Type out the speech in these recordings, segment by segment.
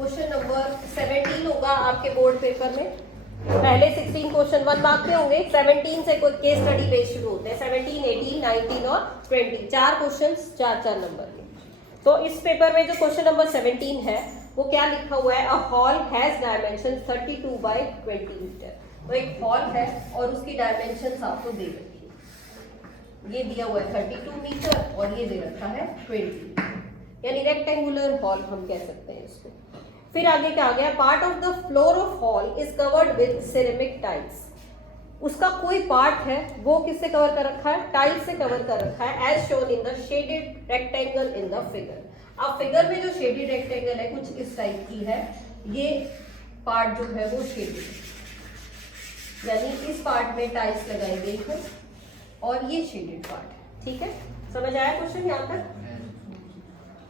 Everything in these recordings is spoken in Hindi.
क्वेश्चन नंबर 17 होगा आपके बोर्ड पेपर में। पहले 16 क्वेश्चन 1 मार्क के होंगे, 17 से कोई केस स्टडी बेस्ड शुरू होते हैं। 17, 18, 19 और 20 चार क्वेश्चंस 4-4 नंबर के। तो इस पेपर में जो क्वेश्चन नंबर 17 है वो क्या लिखा हुआ है, a hall has dimension 32 by 20 metre. तो एक हॉल है और उसकी डायमेंशन आपको दे रखी है, ये दिया हुआ है 32 मीटर और ये दे रखा है 20, यानी रेक्टेंगुलर हॉल हम कह सकते हैं इसको। फिर आगे क्या आ गया, part of the floor of hall is covered with ceramic tiles. उसका कोई पार्ट है वो किससे कवर कर रखा है, टाइल्स से कवर कर रखा है, as shown in the shaded rectangle in the figure. अब फिगर में जो शेडेड रेक्टेंगल है कुछ इस टाइप की है, ये पार्ट जो है वो शेडेड, यानी इस पार्ट में टाइल्स लगाई गई है और ये शेडेड पार्ट है। ठीक है, समझ आया क्वेश्चन यहाँ तक।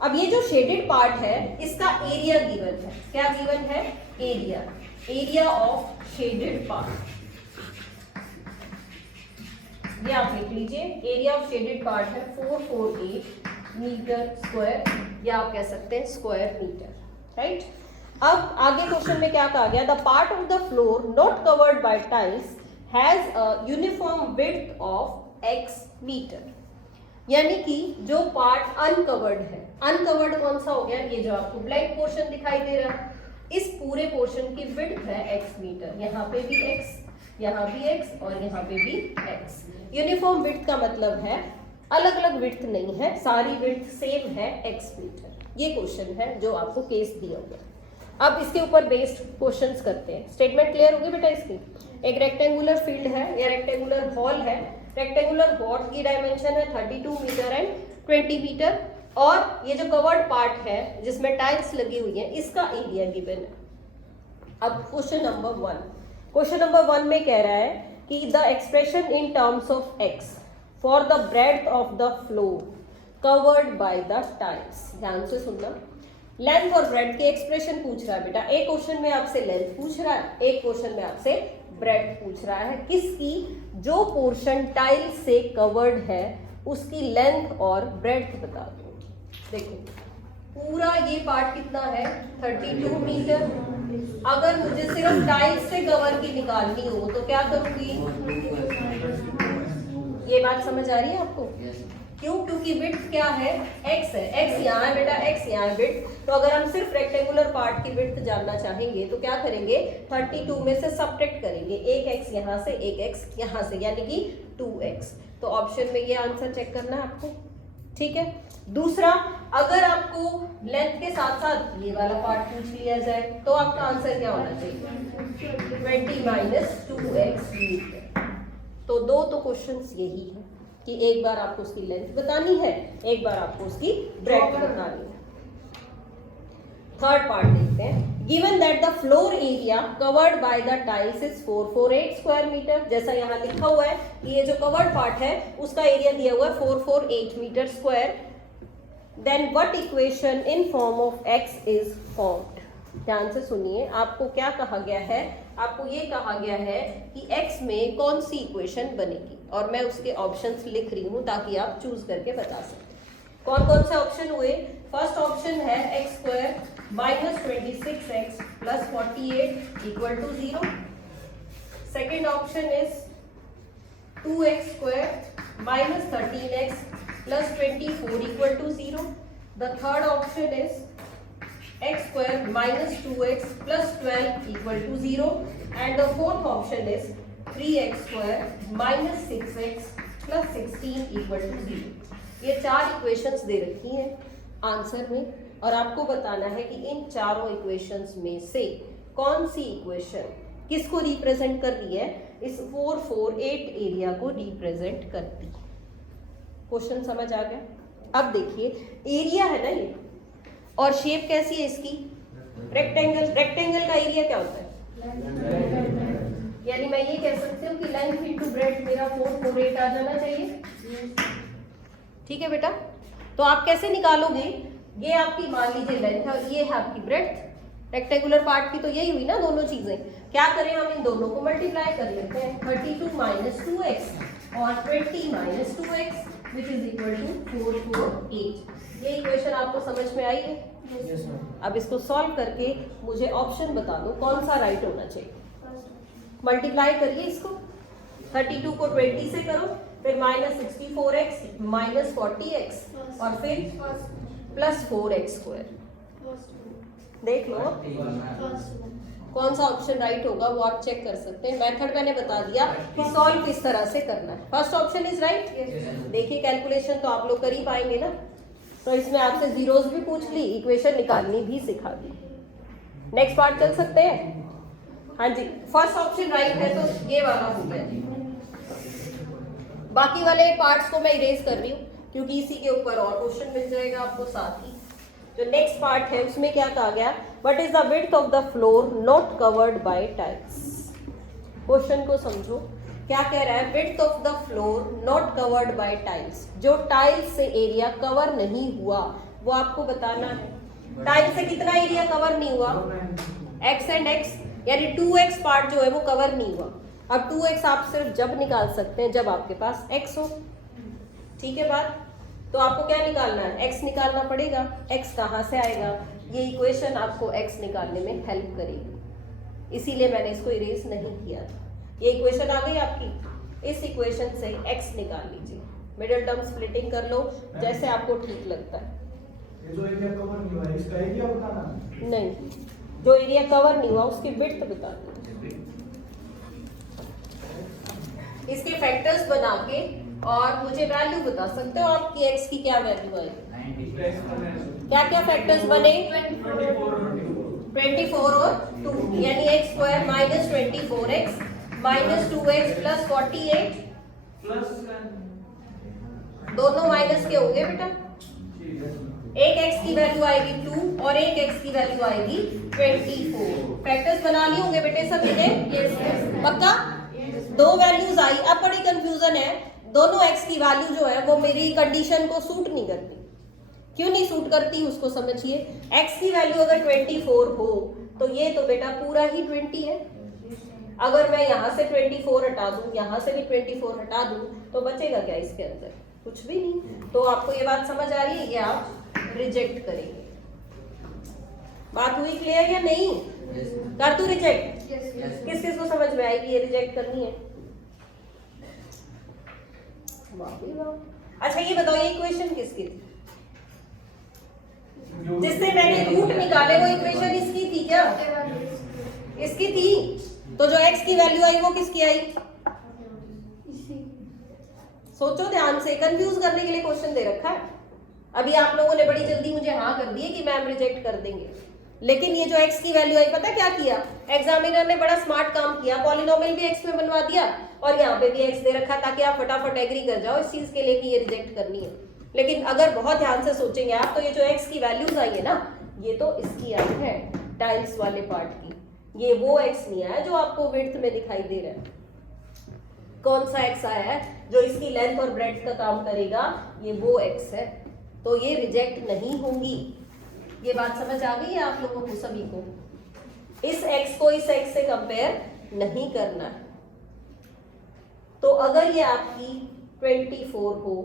अब ये जो शेडेड पार्ट है इसका एरिया गिवन है, क्या गिवन है, area, area of shaded part. ये आप लिख लीजिए, एरिया ऑफ शेडेड पार्ट है 448 मीटर स्क्वायर, या आप कह सकते हैं स्क्वायर मीटर, राइट। अब आगे क्वेश्चन में क्या कहा गया, the part of the floor not covered by tiles has a uniform width of x metre. यानी कि जो पार्ट अनकवर्ड है, अनकवर्ड कौन सा हो गया, ये जो आपको ब्लैक पोर्शन दिखाई दे रहा है, इस पूरे पोर्शन की विड्थ है x मीटर। यहाँ पे भी x, यहाँ भी x और यहाँ पे भी x। यूनिफॉर्म विड्थ का मतलब है अलग अलग विड्थ नहीं है, सारी विड्थ सेम है x मीटर। ये क्वेश्चन है जो आपको केस दिया हुआ। अब इसके ऊपर बेस्ड क्वेश्चंस करते हैं। स्टेटमेंट क्लियर होगी बेटा इसकी। एक रेक्टेंगुलर फील्ड है या रेक्टेंगुलर हॉल है, रेक्टेंगुलर हॉल की डायमेंशन है 32 मीटर एंड 20 मीटर, और ये जो कवर्ड पार्ट है जिसमें टाइल्स लगी हुई है इसका एरिया गिवन है। अब क्वेश्चन नंबर 1, क्वेश्चन नंबर 1 में कह रहा है कि the expression in terms of x for the breadth of the floor covered by the tiles. ध्यान से सुनना, लेंथ और ब्रेड्थ के एक्सप्रेशन पूछ रहा है बेटा। एक क्वेश्चन में आपसे लेंथ पूछ रहा है, एक क्वेश्चन में आपसे ब्रेड्थ पूछ रहा है। किसकी, जो पोर्शन टाइल से कवर्ड है उसकी लेंथ और ब्रेड्थ बता दो। देखो पूरा ये पार्ट कितना है 32 मीटर। अगर मुझे सिर्फ टाइल्स से कवर की निकालनी हो तो क्या करूंगी, ये बात समझ आ रही है आपको। क्यों, क्योंकि विड्थ क्या है, x है, x यहाँ है बेटा, x यहाँ है विड्थ। तो अगर हम सिर्फ रेक्टेंगुलर पार्ट की विड्थ जानना चाहेंगे तो क्या करेंगे, 32 में से सब्ट्रैक्ट करेंगे, एक x यहाँ से एक x यहाँ से, यानी कि 2x। तो ऑप्शन में ये आंसर चेक करना है आपको। ठीक है, दूसरा, अगर आपको लेंथ के साथ साथ ये वाला पार्ट पूछ लिया जाए तो आपका आंसर क्या होना चाहिए, 20 माइनस 2x मीटर। तो दो तो क्वेश्चंस यही है कि एक बार आपको उसकी लेंथ बतानी है, एक बार आपको उसकी ब्रेड्थ बतानी है। थर्ड पार्ट देखते हैं, given that the floor area covered by the tiles is 448 square metre. जैसा यहाँ लिखा हुआ है कि ये जो कवर्ड पार्ट है उसका एरिया दिया हुआ है 448 metre square, then what equation in form of x is formed. ध्यान से सुनिए, आपको क्या कहा गया है, आपको ये कहा गया है कि x में कौन सी इक्वेशन बनेगी, और मैं उसके ऑप्शंस लिख रही हूँ ताकि आप चूज करके बता सकें। कौन कौन से ऑप्शन हुए, फर्स्ट ऑप्शन है x square minus 26x plus 48 equal to 0। Second option is 2x square minus 13x plus 24 equal to 0। The third option is x square minus 2x plus 12 equal to 0, and the fourth option is 3x square minus 6x plus 16 equal to 0। ये चार इक्वेशंस दे रखी हैं आंसर में, और आपको बताना है कि इन चारों इक्वेशंस में से कौन सी इक्वेशन किसको रिप्रेजेंट कर रही है, इस 448 एरिया को रिप्रेजेंट करती है। क्वेश्चन समझ आ गया। अब देखिए एरिया है ना ये, और शेप कैसी है इसकी, रेक्टेंगल। रेक्टेंगल का एरिया क्या होता है, यानी मैं ये कह सकती हूँ कि लेंथ इनटू ब्रेड्थ मेरा 448 आ जाना चाहिए। ठीक है बेटा, तो आप कैसे निकालोगे, ये आपकी मान लीजिए लेंथ है और ये है आपकी ब्रेड्थ। रेक्टेंगुलर पार्ट की तो यही हुई ना दोनों चीजें। क्या करें, हम इन दोनों को मल्टीप्लाई कर लेते हैं, 32 माइनस 2x और 20 minus 2x which is equal to 448। ये इक्वेशन आपको समझ में आई है? Yes, ma'am. अब इसको सॉल्व करके मुझे ऑप्शन बता दो कौन सा राइट होना चाहिए। मल्टीप्लाई करिए इसको, 32 को 20 से करो, फिर -64x -40x और फिर प्लस 4x स्क्वायर। देख लो कौन सा ऑप्शन राइट होगा, वो आप चेक कर सकते हैं। मेथड मैंने बता दिया कि सॉल्व किस तरह से करना है। First option is right. देखिए कैलकुलेशन तो आप लोग कर ही पाएंगे ना, तो इसमें आपसे जीरोस भी पूछ ली, इक्वेशन निकालनी भी सिखा दी। नेक्स्ट पार्ट चल सकते हैं। हाँ जी, फर्स्ट ऑप्शन राइट है तो ये वाला हो गया जी। बाकी वाले पार्ट्स को मैं इरेज कर रही हूँ क्योंकि इसी के ऊपर और क्वेश्चन मिल जाएगा आपको साथ ही। जो नेक्स्ट पार्ट है उसमें क्या कहा गया, what is the width of the floor not covered by tiles. Question को समझो, क्या कह रहा है, width of the floor not covered by tiles. जो टाइल्स से एरिया कवर नहीं हुआ वो आपको बताना है। टाइल्स से कितना एरिया कवर नहीं हुआ, x एंड x, यानी 2x पार्ट जो है वो कवर नहीं हुआ। अब 2x आप सिर्फ जब निकाल सकते हैं जब आपके पास x हो, ठीक है बात। तो आपको क्या निकालना है, x निकालना पड़ेगा। x कहाँ से आएगा, ये इक्वेशन आपको x निकालने में हेल्प करेगी, इसीलिए मैंने इसको इरेज नहीं किया था। ये इक्वेशन आ गई आपकी, इस इक्वेशन से x निकाल लीजिए, मिडिल टर्म स्प्लिटिंग कर लो जैसे आपको ठीक लगता है। ये जो एरिया कवर नहीं हुआ है इसका एरिया बताना है? नहीं, जो एरिया कवर नहीं हुआ उसकी विड्थ बता दो। इसके फैक्टर्स बना के और मुझे वैल्यू बता सकते हो आप कि x की क्या वैल्यू आएगी। क्या क्या फैक्टर्स बने, 24 और 2, यानी x square -24x -2x plus 48, दोनों माइनस के होंगे बेटा। एक x की वैल्यू आएगी 2 और एक x की वैल्यू आएगी 24। फैक्टर्स बना लिए होंगे बेटे सभी ने, पक्का। दो वैल्यूज आई, अब बड़ी कंफ्यूजन है, दोनों x की वैल्यू जो है वो मेरी कंडीशन को सूट नहीं करती। क्यों नहीं सूट करती उसको समझिए। x की वैल्यू अगर 24 हो तो ये तो बेटा पूरा ही 20 है। अगर मैं यहाँ से 24 हटा दूं, यहाँ से भी 24 हटा दूं, तो बचेगा क्या इसके अंदर, कुछ भी नहीं। तो आपको ये बात समझ आ रही है, ये आप रिजेक्ट करेंगे। बात हुई क्लियर या नहीं? कर तू रिजेक्ट। किस किस को समझ में आएगी ये रिजेक्ट करनी है? अच्छा ये बताओ, ये इक्वेशन किसकी थी? जिससे मैंने रूट निकाले वो इक्वेशन इसकी थी क्या? इसकी थी। तो जो x की वैल्यू आई वो किसकी आई? सोचो ध्यान से, कंफ्यूज करने के लिए क्वेश्चन दे रखा है। अभी आप लोगों ने बड़ी जल्दी मुझे हाँ कर दी कि मैम रिजेक्ट कर देंगे, लेकिन ये जो x की वैल्यू आई, पता क्या किया एग्जामिनर ने, बड़ा स्मार्ट काम किया। पॉलिनोमियल भी x में बनवा दिया और यहाँ पे भी x दे रखा, ताकि आप फटाफट एग्री कर जाओ इस चीज के लिए कि ये रिजेक्ट करनी है। लेकिन अगर बहुत ध्यान से सोचेंगे आप, तो ये जो x की वैल्यूज आई है ना, ये तो इसकी आई है टाइल्स वाले पार्ट की। ये वो x नहीं आया जो आपको विड्थ में दिखाई दे रहा है। कौन सा x आया है जो इसकी लेंथ और ब्रेड्थ का काम करेगा, ये वो x है। तो ये रिजेक्ट नहीं होंगी। ये बात समझ आ गई है आप लोगों को सभी को? इस x को इस x से कंपेयर नहीं करना है। तो अगर ये आपकी 24 हो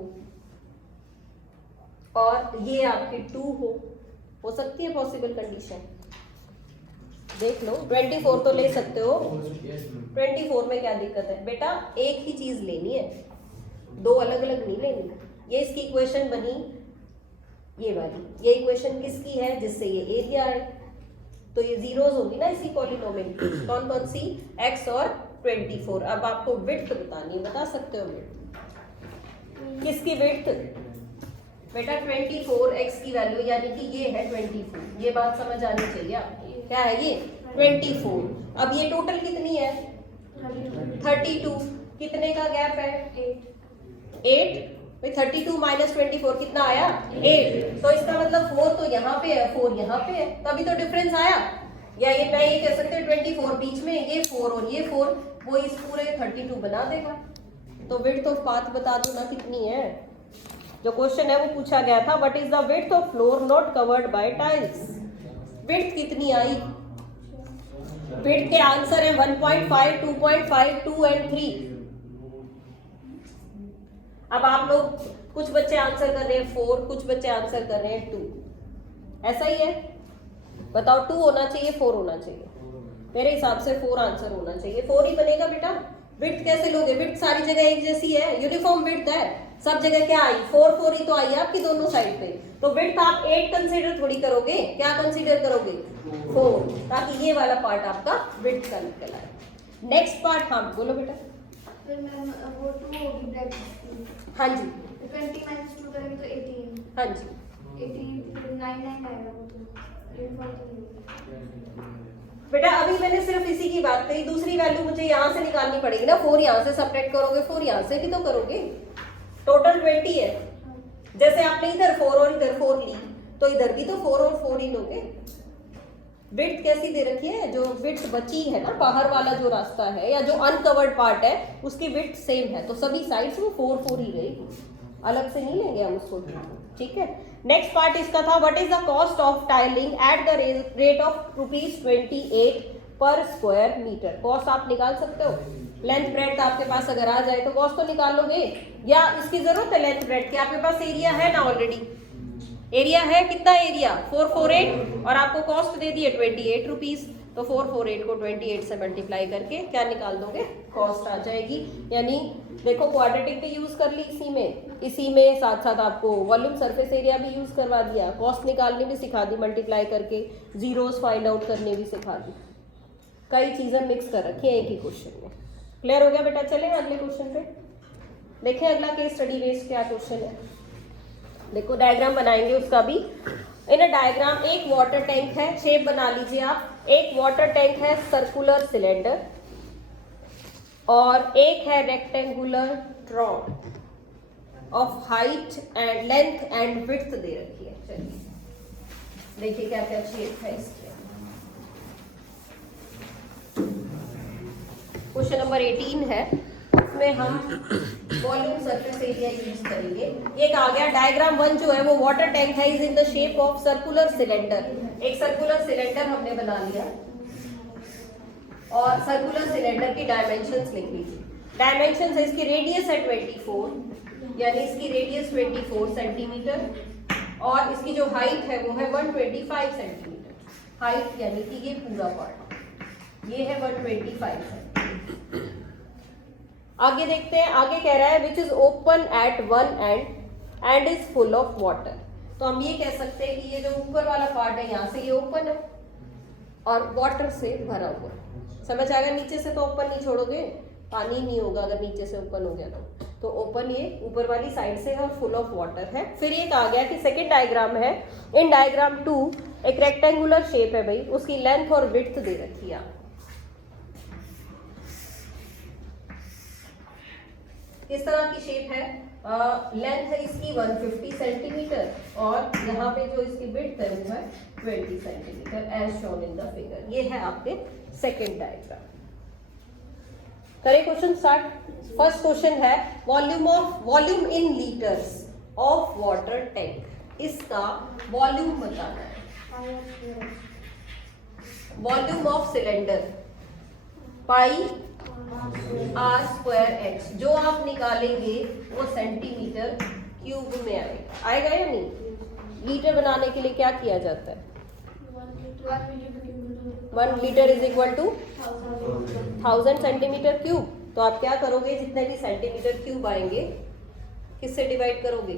और ये आपकी 2 हो सकती है पॉसिबल कंडीशन। देख लो, 24 तो ले सकते हो, 24 में क्या दिक्कत है बेटा? एक ही चीज लेनी है, दो अलग अलग नहीं लेनी। ये इसकी इक्वेशन बनी, ये वाली। ये इक्वेशन किसकी है? जिससे ये एरिया है, तो ये जीरोस होगी ना इसी पॉलिनोमियल की। कौन कौन सी? x और 24। अब आपको विड्थ बतानी है, बता सकते हो विड्थ किसकी? विड्थ बेटा 24, x की वैल्यू यानी कि ये है 24। ये बात समझ आनी चाहिए आपको। क्या है ये? 24। अब ये टोटल कितनी है? 32। कितने का गैप है? 8। 32 माइनस 24 कितना आया? 8। तो इसका मतलब 4 तो यहाँ पे है, 4 यहाँ पे है, तभी तो डिफरेंस आया। या ये मैं ये कह सकते हैं 24 बीच में, ये 4 और ये 4, वो इस पूरे 32 बना देगा। तो विड्थ ऑफ पाथ बता दो ना कितनी है। जो क्वेश्चन है वो पूछा गया था, what is the width of floor not covered by tiles. Width कितनी आई? विड्थ के आंसर है 1.5, 2.5, 2 एंड 3। अब आप लोग कुछ बच्चे आंसर कर रहे हैं 4, कुछ बच्चे आंसर कर रहे हैं 2, ऐसा ही है? बताओ 2 होना चाहिए 4 होना चाहिए? मेरे हिसाब से 4 आंसर होना चाहिए, 4 ही बनेगा बेटा। विड्थ कैसे लोगे? विड्थ सारी जगह एक जैसी है, यूनिफॉर्म विड्थ है सब जगह। क्या आई? 4 4 ही तो आई है आपकी दोनों साइड पे। तो विड्थ आप 8 कंसीडर थोड़ी करोगे, क्या कंसीडर करोगे? 4, ताकि ये वाला पार्ट आपका विड्थ का निकल आए। नेक्स्ट पार्ट, हाँ बोलो बेटा। फिर मैम वो 2 होगी ब्रेथ की। हाँ जी 20 माइनस 2 करेंगे तो 18। हाँ जी 18 फिर 9 9 आएगा वो तो यूनिफॉर्म तो नहीं। बेटा अभी मैंने सिर्फ इसी की बात कही, दूसरी वैल्यू मुझे यहाँ से निकालनी पड़ेगी ना। 4 यहाँ से सब्ट्रैक्ट करोगे, 4 यहाँ से भी तो करोगे। टोटल 20 है। जैसे आपने इधर 4 और इधर 4 ली, तो इधर भी तो 4 और 4 ही लोगे। विड्थ कैसी दे रखी है? जो विड्थ बची है ना, बाहर वाला जो रास्ता है या जो अनकवर्ड पार्ट है, उसकी विड्थ सेम है, तो सभी साइड्स में 4 4 ही रहेगी, अलग से नहीं लेंगे हम उसको, ठीक है। नेक्स्ट पार्ट इसका था, what is the cost of tiling at the rate of ₹28 पर स्क्वायर मीटर। कॉस्ट आप निकाल सकते हो, लेंथ ब्रेड्थ आपके पास अगर आ जाए तो कॉस्ट तो निकाल लोगे, या इसकी जरूरत है लेंथ ब्रेड्थ की? आपके पास एरिया है ना ऑलरेडी, एरिया है, कितना एरिया? 448, और आपको कॉस्ट दे दी है ₹28, तो 448 को 28 से मल्टीप्लाई करके क्या निकाल दोगे? कॉस्ट आ जाएगी। यानी देखो क्वाड्रेटिक भी यूज कर ली इसी में साथ साथ आपको वॉल्यूम सरफेस एरिया भी यूज करवा दिया, कॉस्ट निकालनी भी सिखा दी, मल्टीप्लाई करके जीरोस फाइंड आउट करने भी सिखा दी। कई चीजें मिक्स कर रखी है एक ही क्वेश्चन में। क्लियर हो गया बेटा? चलें अगले क्वेश्चन पे देखें। अगला केस स्टडी बेस्ड क्या क्वेश्चन है, देखो डायग्राम बनाएंगे उसका भी। इन अ डायग्राम एक वाटर टैंक है, शेप बना लीजिए आप। एक वाटर टैंक है सर्कुलर सिलेंडर, और एक है rectangular trough of height and length and width दे रखी है। चलिए देखिए क्या क्या शेप है इसके। क्वेश्चन नंबर 18 है, उसमें हम वॉल्यूम सरफेस एरिया यूज करेंगे। एक आ गया डायग्राम 1 जो है वो वाटर टैंक है, is in the shape of circular cylinder. एक सर्कुलर सिलेंडर हमने बना लिया, और सर्कुलर सिलेंडर की डायमेंशंस लिख लीजिए। डायमेंशंस है, इसकी रेडियस है 24, यानी इसकी रेडियस 24 सेंटीमीटर, और इसकी जो हाइट है वो है 125 सेंटीमीटर। हाइट यानी कि ये पूरा पार्ट ये है 125 सेंटीमीटर। आगे देखते हैं, आगे कह रहा है which is open at one and and is full of water. तो हम ये कह सकते हैं कि ये जो ऊपर वाला पार्ट है यहाँ से ये ओपन है और वाटर से भरा हुआ है। समझ आ गया? नीचे से तो ओपन नहीं छोड़ोगे, पानी नहीं होगा अगर नीचे से ओपन हो गया तो ओपन ये ऊपर वाली साइड से है और फुल ऑफ वाटर है। फिर एक आ गया कि सेकेंड डायग्राम है, इन डायग्राम 2 एक रेक्टेंगुलर शेप है भाई, उसकी लेंथ और विड्थ दे रखी है। किस तरह की शेप है? लेंथ है इसकी 150 सेंटीमीटर, और यहाँ पे जो इसकी विड्थ है वो है 20 centimetre as shown in the figure. ये है आपके सेकेंड डायग्राम। करें क्वेश्चन स्टार्ट। फर्स्ट क्वेश्चन है volume in litres of water tank. इसका वॉल्यूम बताना है। Volume of cylinder pi r square h, जो आप निकालेंगे वो सेंटीमीटर क्यूब में आएगा या नहीं? लीटर बनाने के लिए क्या किया जाता है? 1 litre is equal to 1000 centimetre cube. तो आप क्या करोगे, जितने भी सेंटीमीटर क्यूब आएंगे किससे डिवाइड करोगे?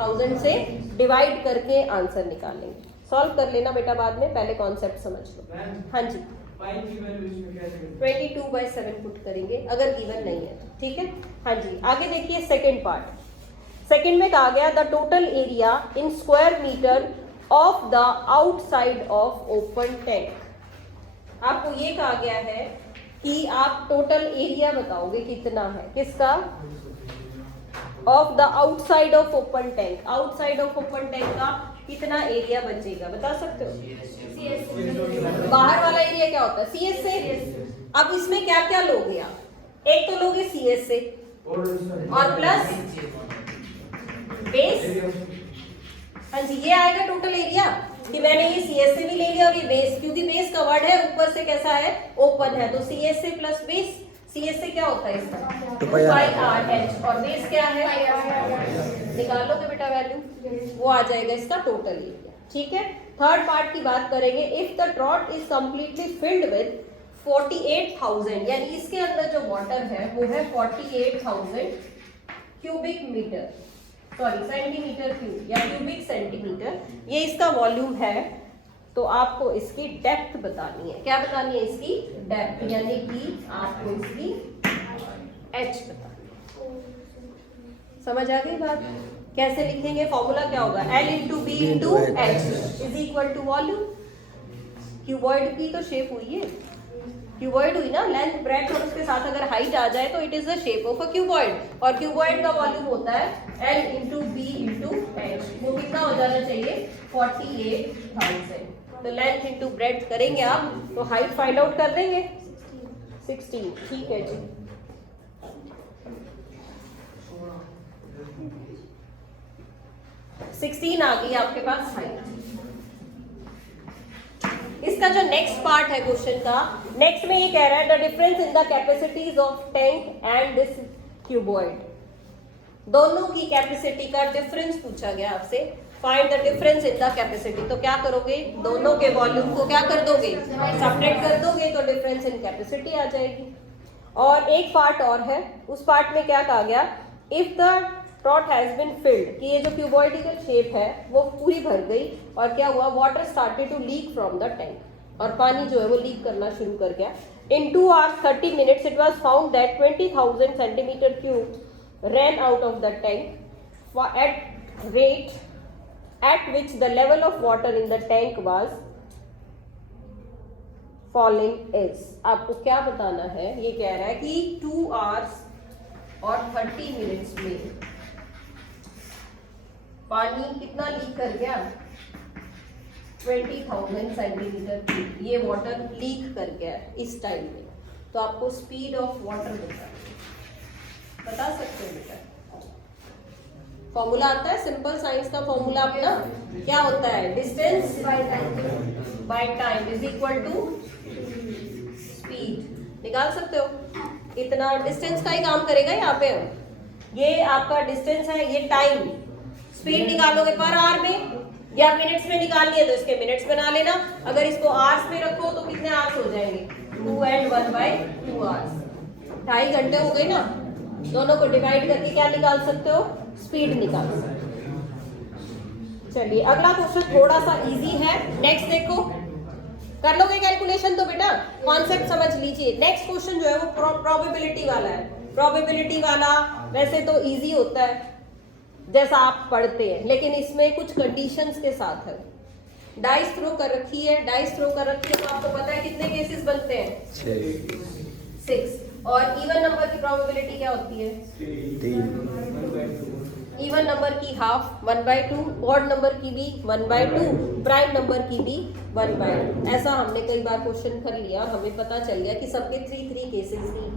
1000 से डिवाइड करके आंसर निकालेंगे। सॉल्व कर लेना बेटा बाद में, पहले कॉन्सेप्ट समझ लो। हाँ जी 22/7 पुट करेंगे अगर गिवन नहीं है तो, ठीक है। हाँ जी आगे देखिए सेकेंड पार्ट। सेकेंड में कहा गया the total area in square metre of the outside of open tank. आपको ये कहा गया है कि आप टोटल एरिया बताओगे कितना है, किसका? Of the outside of open tank. Outside of open tank का कितना एरिया बचेगा बता सकते हो? बाहर वाला एरिया क्या होता है? CS से। अब इसमें क्या क्या लोगे आप? एक तो लोगे CS से और प्लस बेस। हाँ जी ये आएगा टोटल एरिया कि मैंने ये CS से भी ले लिया और ये बेस, क्योंकि बेस का वर्ड है ऊपर से कैसा है? ओपन है, तो CS से प्लस बेस CS से क्या होता है इसका 2 pi RH और बेस क्या है, निकालोगे बेटा वैल्यू, वो आ जाएगा इसका टोटल एरिया। ठीक है, थर्ड पार्ट की बात करेंगे। If the trout is completely filled with 48,000, यानी इसके अंदर जो वाटर है वो है 48,000 cubic metre, sorry centimetre cube या क्यूबिक सेंटीमीटर, ये इसका वॉल्यूम है। तो आपको इसकी डेप्थ बतानी है। क्या बतानी है? इसकी डेप्थ, यानी कि आपको इसकी H बतानी है। समझ आ गई बात? कैसे लिखेंगे? फॉर्मूला क्या होगा? L into B into H is equal to volume. Cuboid की तो शेप हुई है, क्यूबॉइड हुई ना, लेंथ ब्रेड्थ और उसके साथ अगर हाइट आ जाए तो it is the shape of a cuboid, और क्यूबॉइड का वॉल्यूम होता है L into B into H. वो कितना हो जाना चाहिए? 48,000। तो लेंथ इंटू ब्रेड्थ करेंगे आप तो हाइट फाइंड आउट कर देंगे 16। ठीक है जी, सिक्सटीन आ गई आपके पास हाइट। इसका जो नेक्स्ट पार्ट है क्वेश्चन का, नेक्स्ट में ये कह रहा है the difference in the capacities of tank and this cuboid, दोनों की कैपेसिटी का डिफरेंस पूछा गया आपसे। Find the difference in the capacity, तो क्या करोगे? दोनों के वॉल्यूम को क्या कर दोगे? सब्ट्रैक्ट कर दोगे, तो डिफरेंस इन कैपेसिटी आ जाएगी। और एक पार्ट और है, उस पार्ट में क्या कहा गया? If the trough has been filled, कि ये जो क्यूबॉइडिकल शेप है वो पूरी भर गई और क्या हुआ? Water started to leak from the tank, और पानी जो है वो लीक करना शुरू कर गया। इन 2 hours 30 minutes it was found that 20,000 centimeter cube ran out of the tank at rate at which the level of water in the tank was falling is। आपको क्या बताना है? ये कह रहा है कि 2 hours और 30 minutes में पानी कितना लीक कर गया? 20,000 सेंटीमीटर क्यूब ये वाटर लीक कर गया इस टाइम में। तो आपको स्पीड ऑफ वाटर बता सकते हो बेटा? फॉर्मूला आता है सिंपल साइंस का फॉर्मूला अपना, क्या होता है? Distance by time is equal to speed. निकाल सकते हो, इतना डिस्टेंस का ही काम करेगा यहाँ पे। हम ये आपका डिस्टेंस है, ये टाइम, स्पीड निकालोगे पर आवर में या मिनट्स में निकालनी है तो इसके मिनट्स बना लेना। अगर इसको आवर्स में रखो तो कितने आवर्स हो जाएंगे? 2 and 1/2 hours, 2.5 घंटे हो गए ना। दोनों को डिवाइड करके क्या निकाल सकते हो? स्पीड निकाल सकते हो। चलिए अगला क्वेश्चन थोड़ा सा इजी है। नेक्स्ट देखो, कर लोगे कैलकुलेशन तो बेटा कॉन्सेप्ट समझ लीजिए। नेक्स्ट क्वेश्चन जो है वो प्रोबेबिलिटी वाला है। प्रोबेबिलिटी वाला वैसे तो इजी होता है जैसा आप पढ़ते हैं, लेकिन इसमें कुछ कंडीशंस के साथ है। डाइस थ्रो कर रखी है, डाइस थ्रो कर रखी है तो आपको पता है कितने केसेस बनते हैं? 6। और इवन नंबर की प्रोबेबिलिटी क्या होती है? 3। इवन नंबर की हाफ 1/2, ऑड नंबर की भी 1/2, प्राइम नंबर की भी 1/2। ऐसा हमने कई बार क्वेश्चन कर लिया, हमें पता चल गया कि सबके 3 केसेस ही है।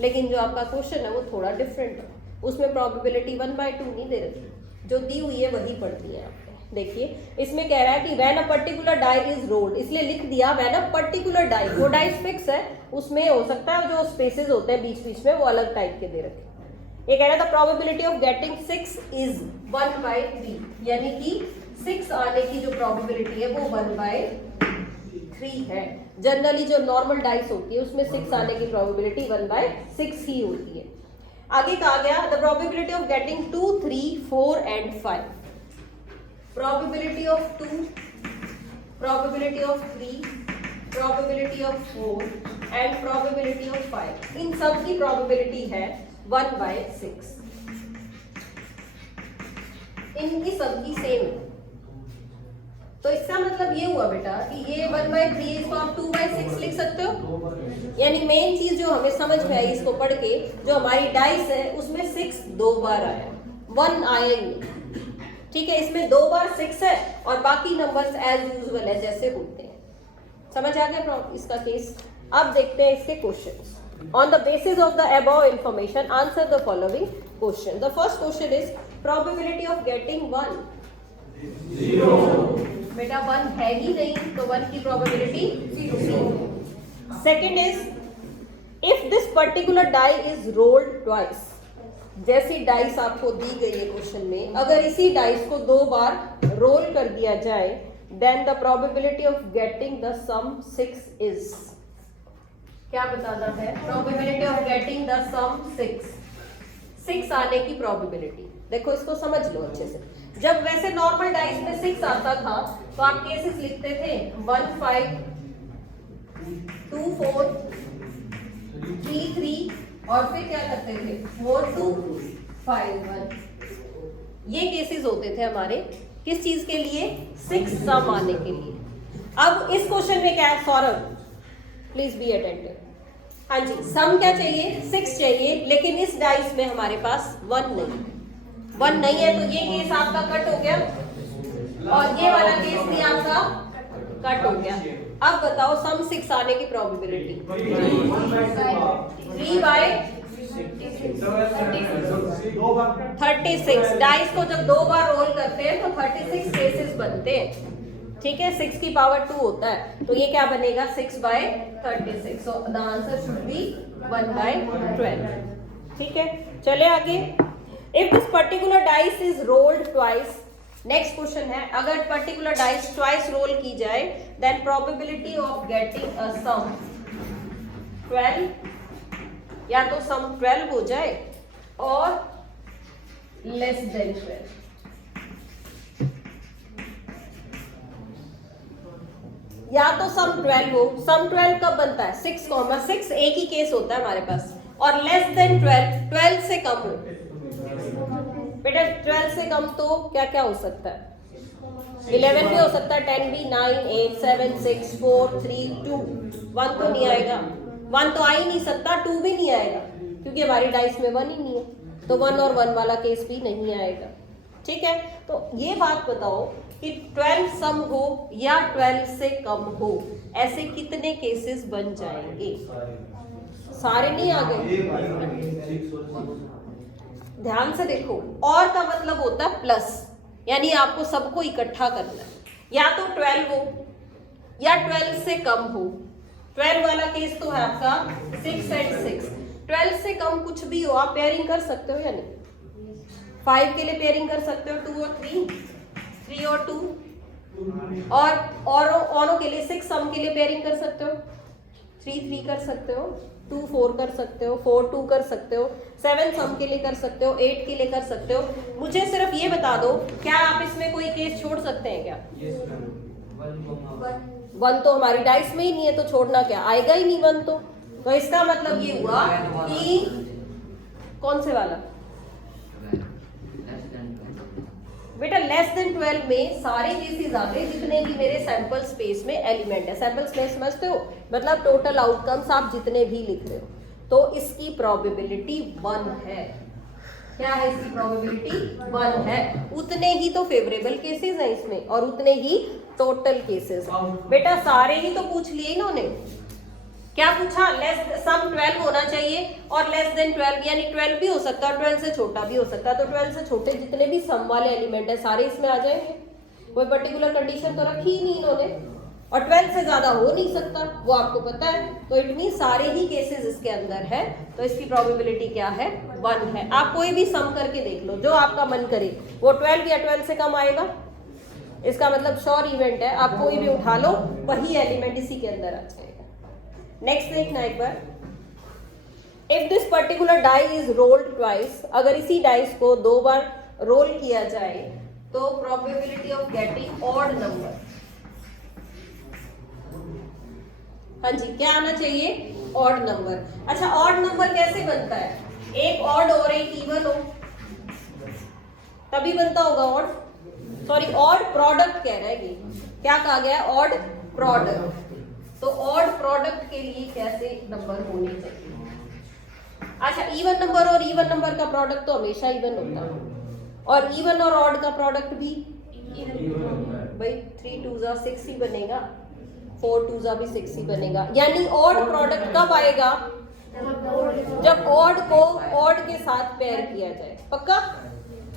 लेकिन जो आपका क्वेश्चन है वो थोड़ा डिफरेंट है, उसमें प्रोबेबिलिटी 1/2 नहीं दे रखी, जो दी हुई है वही पढ़ती है आपको। देखिए इसमें कह रहा है कि when a particular die is rolled, इसलिए लिख दिया व्हेन अ पर्टिकुलर डाई। वो डाई फिक्स है, उसमें हो सकता है जो स्पेसेस होते हैं बीच बीच में वो अलग टाइप के दे रखे। ये कह रहा है the probability of getting 6 is 1/3, यानी कि 6 आने की जो प्रोबेबिलिटी है वो 1/3 है। जनरली जो नॉर्मल डाइस होती है उसमें 6 आने की प्रोबेबिलिटी 1/6 ही होती है। आगे कहा गया the probability of getting 2, 3, 4 and 5। probability of 2, probability of 3, probability of 4 and probability of 5, इन सब की probability है 1/6। इनकी सबकी सेम है, तो इसका मतलब ये हुआ बेटा कि ये 1/3, इसको आप 2/6 लिख सकते हो। यानी मेन चीज जो हमें समझ में आई इसको पढ़ के, जो हमारी डाइस है उसमें 6 2 बार आया, 1 आया ही नहीं। ठीक है, इसमें 2 बार 6 है और बाकी नंबर्स एज यूजुअल है जैसे होते हैं। समझ आ गया इसका केस? अब देखते हैं इसके questions. On the basis of the above information answer the following question. The first question is probability of getting 1। 0। बेटा 1 है ही नहीं तो 1 की probability 0। Second is if this particular die is rolled twice, जैसी डाइस आपको दी गई है क्वेश्चन में, अगर इसी डाइस को 2 बार रोल कर दिया जाए, then the probability of getting the sum 6 is, क्या बताना है? Probability of getting the sum 6 आने की प्रोबेबिलिटी। देखो इसको समझ लो अच्छे से। जब वैसे नॉर्मल डाइस में 6 आता था तो आप केसेस लिखते थे 1 5 2 4 3 3 और फिर क्या करते थे 4 2 5 1। ये केसेस होते थे हमारे किस चीज के लिए? 6 सम आने के लिए। अब इस क्वेश्चन में क्या है सौरभ, प्लीज बी अटेंटिव। हाँ जी, सम क्या चाहिए? 6 चाहिए, लेकिन इस डाइस में हमारे पास 1 नहीं है, तो ये केस आपका कट हो गया और ये वाला केस भी आपका कट हो गया। अब बताओ सम 6 आने की प्रोबेबिलिटी 3 बाय 36। डाइस को जब 2 बार रोल करते हैं तो 36 केसेस बनते हैं, ठीक है। 6 की पावर 2 होता है, तो ये क्या बनेगा 6 by 36। So the answer should be 1 by 12, ठीक है। चले आगे। If this particular dice is rolled twice, next question है, अगर पर्टिकुलर डाइस ट्वाइस रोल की जाए, then probability of getting a sum 12, या तो सम 12 हो जाए और लेस देन 12। या तो सम 12 हो। सम 12 कब बनता है? 6,6 एक ही केस होता है हमारे पास, और लेस देन 12 से कम हो। बेटा 12 से कम तो क्या क्या हो सकता है? 11 भी हो सकता है, 10 भी, 9 8 7 6 4 3 2 1 तो नहीं आएगा, 1 तो आ ही नहीं सकता, 2 भी नहीं आएगा क्योंकि हमारी डाइस में 1 ही नहीं है, तो 1 और 1 वाला केस भी नहीं आएगा, ठीक है। तो ये बात बताओ कि 12 सम हो या 12 से कम हो, ऐसे कितने केसेस बन जाएंगे? सारे नहीं आ गए? ध्यान से देखो, और का मतलब होता है प्लस, यानी आपको सबको इकट्ठा करना है। या तो 12 हो या 12 से कम हो। 12 वाला केस तो है आपका 6 and 6। 12 से कम कुछ भी हो, आप पेयरिंग कर सकते हो या नहीं? 5 के लिए पेयरिंग कर सकते हो, 2 और 3 और 2, और औरों के लिए 6 सम के लिए पेयरिंग कर सकते हो, 3 3 कर सकते हो, 2 4 कर सकते हो, 4 2 कर सकते हो, 7 सम के लिए कर सकते हो, 8 के लिए कर सकते हो। मुझे सिर्फ ये बता दो, क्या आप इसमें कोई केस छोड़ सकते हैं क्या? 1 तो हमारी डाइस में ही नहीं है, तो छोड़ना क्या, आएगा ही नहीं 1 तो इसका मतलब ये हुआ कि कौन से वाला बेटा लेस देन 12 में सारे केसेस आते हैं जितने भी मेरे सैंपल स्पेस में एलिमेंट है। सैंपल स्पेस समझते हो, मतलब टोटल आउटकम्स आप जितने भी लिख रहे हो, तो इसकी प्रोबेबिलिटी 1 है। क्या है इसकी प्रोबेबिलिटी? 1 है। उतने ही तो फेवरेबल केसेस हैं इसमें और उतने ही टोटल केसेस हैं। बेटा सारे ही तो पूछ लिए इन्होंने। क्या पूछा? लेस सम 12 होना चाहिए और लेस देन 12, यानी 12 भी हो सकता है, 12 से छोटा भी हो सकता है। तो 12 से छोटे जितने भी सम वाले एलिमेंट है सारे इसमें आ जाएंगे। कोई पर्टिकुलर कंडीशन तो रखी ही नहीं इन्होंने, और 12 से ज्यादा हो नहीं सकता, वो आपको पता है। तो इट मीन सारे ही केसेस इसके अंदर है, तो इसकी प्रोबेबिलिटी क्या है? 1 है। आप कोई भी सम करके देख लो, जो आपका मन करे, वो 12 या 12 से कम आएगा, इसका मतलब श्योर इवेंट है। आप कोई भी उठा लो, वही एलिमेंट इसी के अंदर आ जाएगा। नेक्स्ट देखना एक बार। If this particular die is rolled twice, अगर इसी डाइस को 2 बार रोल किया जाए तो probability of getting odd number, हाँ जी क्या आना चाहिए? Odd number. अच्छा ऑड नंबर कैसे बनता है? एक ऑड और एक इवन हो तभी बनता होगा ऑड, सॉरी ऑड प्रोडक्ट कह रहा है ये, क्या कहा गया? Odd product. तो ऑड प्रोडक्ट के लिए कैसे नंबर होने चाहिए? अच्छा इवन नंबर और इवन नंबर का प्रोडक्ट तो हमेशा इवन होता है, और इवन और ऑड का प्रोडक्ट भी भाई 3 2 6 ही बनेगा, 4 2 भी 6 ही बनेगा। यानी ऑड प्रोडक्ट कब आएगा? जब ऑड को ऑड के साथ पेयर किया जाए। पक्का?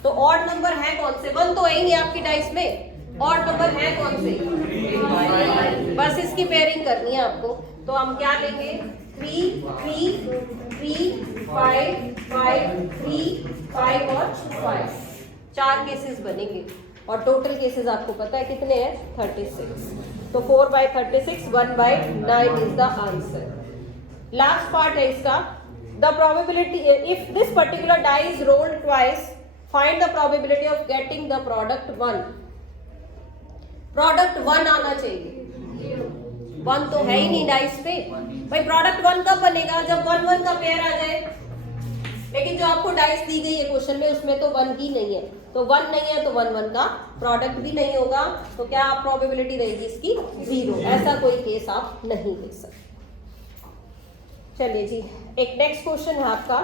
तो ऑड नंबर है कौन से? 1 तो है ही नहीं आपकी डाइस में, ऑड नंबर है कौन से? बस इसकी पेयरिंग करनी है आपको। तो हम क्या लेंगे? 3 3 3 5 5 3 5 और 5, 4 केसेस बनेंगे और टोटल केसेस आपको पता है कितने हैं 36। तो 4/36 1/9 is the answer. Last part है इसका, the probability if this particular die is rolled twice find the probability of getting the product 1। Product 1 आना चाहिए, 1 तो है ही नहीं डाइस पे भाई। प्रोडक्ट 1 कब बनेगा जब 1 1 का पेयर आ जाए, लेकिन जो आपको डाइस दी गई है क्वेश्चन में उसमें तो 1 ही नहीं है, तो 1 नहीं है तो 1 1 का प्रोडक्ट भी नहीं होगा, तो क्या प्रोबेबिलिटी रहेगी इसकी 0। ऐसा कोई केस आप नहीं ले सकते। चलिए जी, एक नेक्स्ट क्वेश्चन है आपका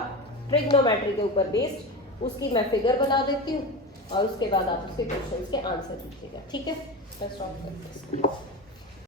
ट्रिग्नोमेट्री के ऊपर बेस्ड, उसकी मैं फिगर बना देती हूँ और उसके बाद आप उसके क्वेश्चन के आंसर दीजिएगा, ठीक है। Let's start with this.